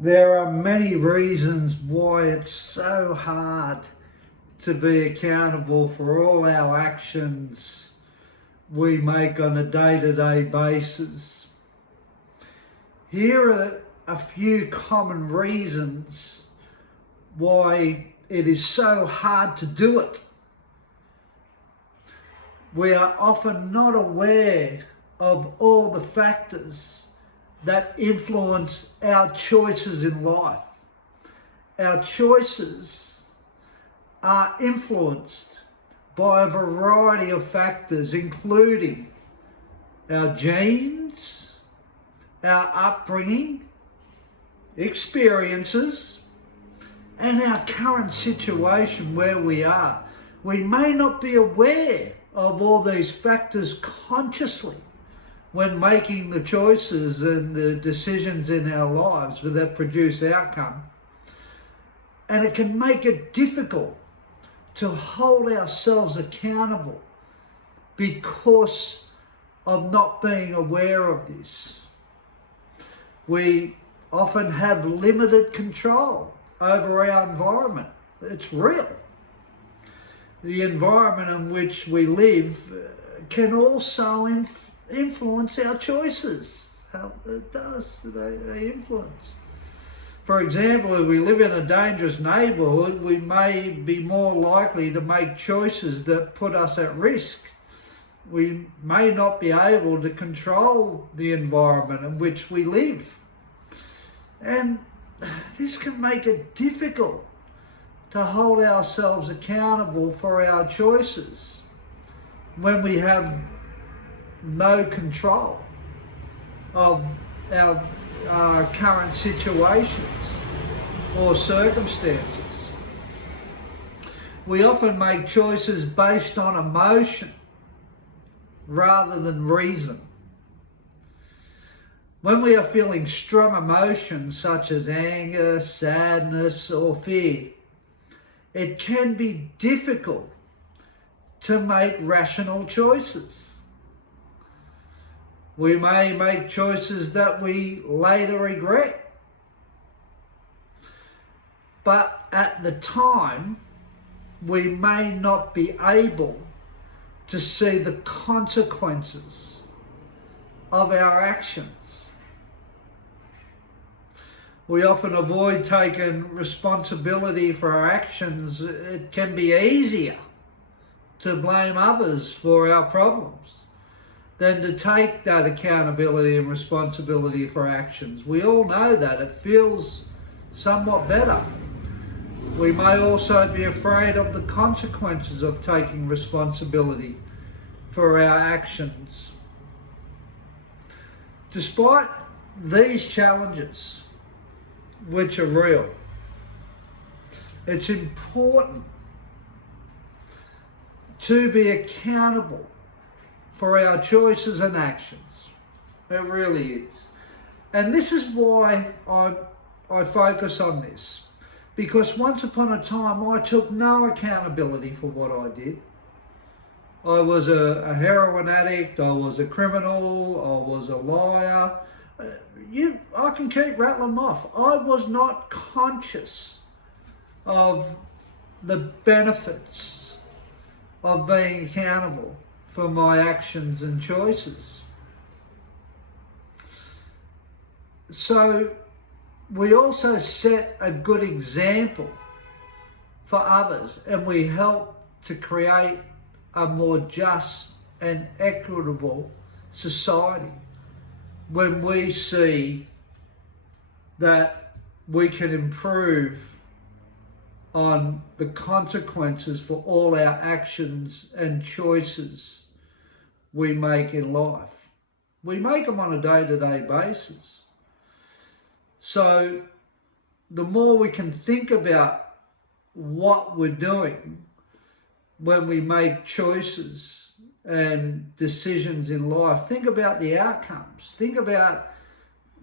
There are many reasons why it's so hard to be accountable for all our actions we make on a day-to-day basis. Here are a few common reasons why it is so hard to do it. We are often not aware of all the factors that influence our choices in life. Our choices are influenced by a variety of factors, including our genes, our upbringing, experiences, and our current situation where we are. We may not be aware of all these factors consciously when making the choices and the decisions in our lives that produce outcome. And it can make it difficult to hold ourselves accountable because of not being aware of this. We often have limited control over our environment. It's real. The environment in which we live can also influence our choices. How it does, they influence. For example, if we live in a dangerous neighbourhood, we may be more likely to make choices that put us at risk. We may not be able to control the environment in which we live. And this can make it difficult to hold ourselves accountable for our choices when we have no control of our current situations or circumstances. We often make choices based on emotion rather than reason. When we are feeling strong emotions such as anger, sadness, or fear, it can be difficult to make rational choices. We may make choices that we later regret. But at the time, we may not be able to see the consequences of our actions. We often avoid taking responsibility for our actions. It can be easier to blame others for our problems than to take that accountability and responsibility for actions. We all know that. It feels somewhat better. We may also be afraid of the consequences of taking responsibility for our actions. Despite these challenges, which are real, it's important to be accountable for our choices and actions. It really is. And this is why I focus on this. Because once upon a time, I took no accountability for what I did. I was a heroin addict, I was a criminal, I was a liar. I can keep rattling them off. I was not conscious of the benefits of being accountable for my actions and choices. So we also set a good example for others, and we help to create a more just and equitable society when we see that we can improve on the consequences for all our actions and choices we make in life. We make them on a day-to-day basis. So the more we can think about what we're doing when we make choices and decisions in life, think about the outcomes. Think about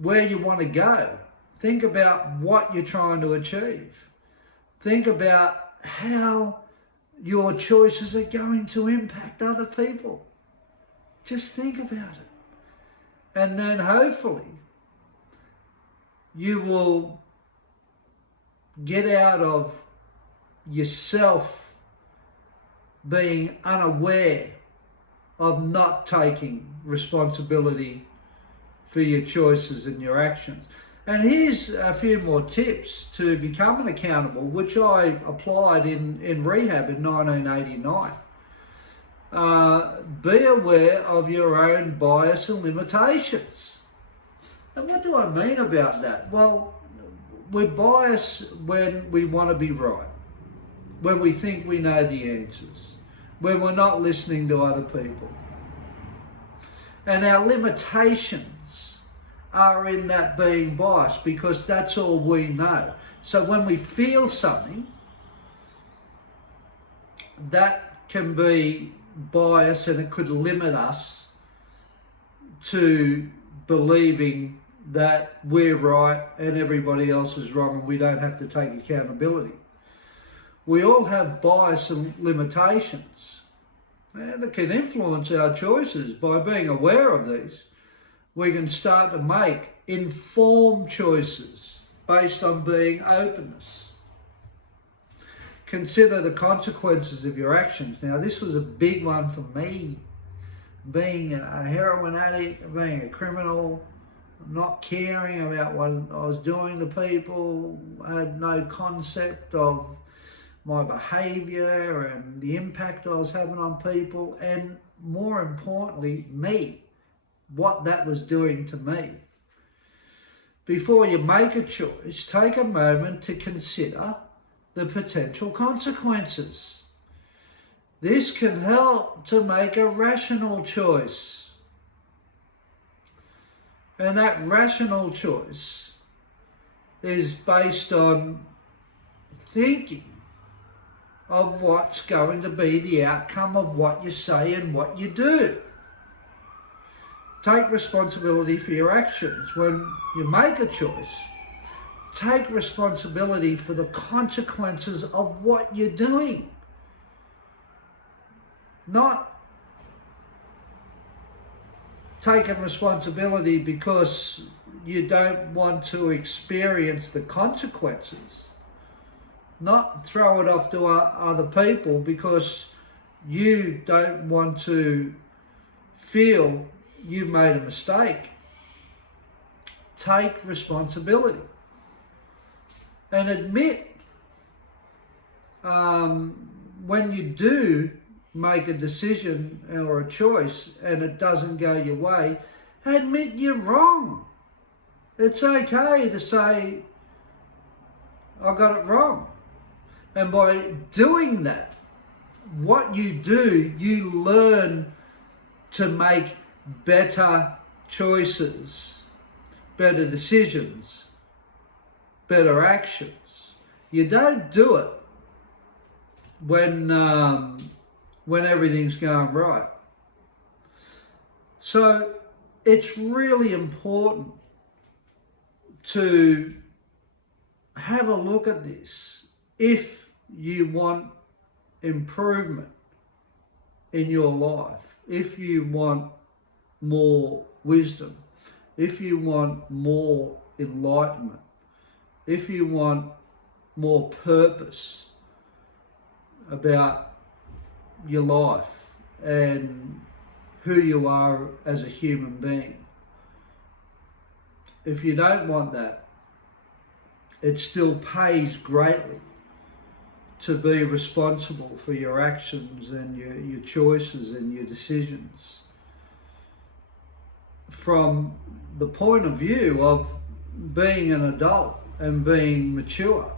where you want to go. Think about what you're trying to achieve. Think about how your choices are going to impact other people. Just think about it. And then hopefully you will get out of yourself being unaware of not taking responsibility for your choices and your actions. And here's a few more tips to becoming accountable, which I applied in rehab in 1989. Be aware of your own bias and limitations. And what do I mean about that? Well, we're biased when we want to be right, when we think we know the answers, when we're not listening to other people. And our limitations are in that being biased, because that's all we know. So when we feel something, that can be bias, and it could limit us to believing that we're right and everybody else is wrong and we don't have to take accountability. We all have bias and limitations, and it can influence our choices. By being aware of these, we can start to make informed choices based on being openness. Consider the consequences of your actions. Now, this was a big one for me. Being a heroin addict, being a criminal, not caring about what I was doing to people, I had no concept of my behaviour and the impact I was having on people, and more importantly, me, what that was doing to me. Before you make a choice, take a moment to consider the potential consequences. This can help to make a rational choice. And that rational choice is based on thinking of what's going to be the outcome of what you say and what you do. Take responsibility for your actions. When you make a choice, take responsibility for the consequences of what you're doing. Not taking responsibility because you don't want to experience the consequences. Not throw it off to other people because you don't want to feel you've made a mistake. Take responsibility and admit when you do make a decision or a choice and it doesn't go your way, admit you're wrong. It's okay to say, I got it wrong. And by doing that, what you do, you learn to make better choices, better decisions, better actions. You don't do it when everything's going right. So it's really important to have a look at this if you want improvement in your life, if you want more wisdom, if you want more enlightenment, if you want more purpose about your life and who you are as a human being. If you don't want that, it still pays greatly to be responsible for your actions and your choices and your decisions from the point of view of being an adult and being mature.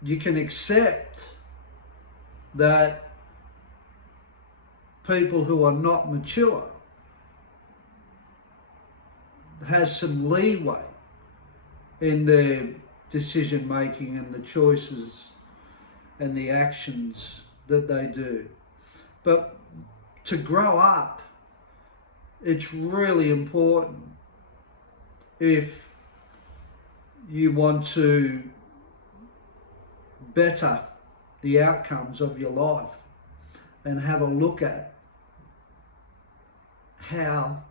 You can accept that people who are not mature has some leeway in their decision making and the choices and the actions that they do. But to grow up, it's really important if you want to better the outcomes of your life and have a look at how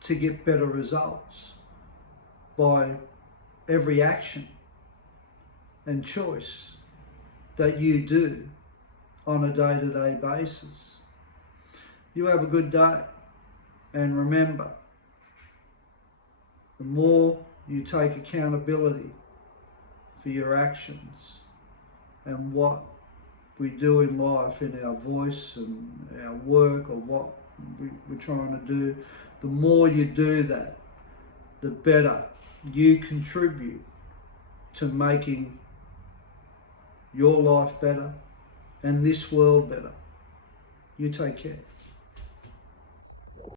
to get better results by every action and choice that you do on a day-to-day basis. You have a good day, and remember, the more you take accountability for your actions and what we do in life, in our voice and our work, or what we're trying to do, the more you do that, the better you contribute to making your life better and this world better. You take care.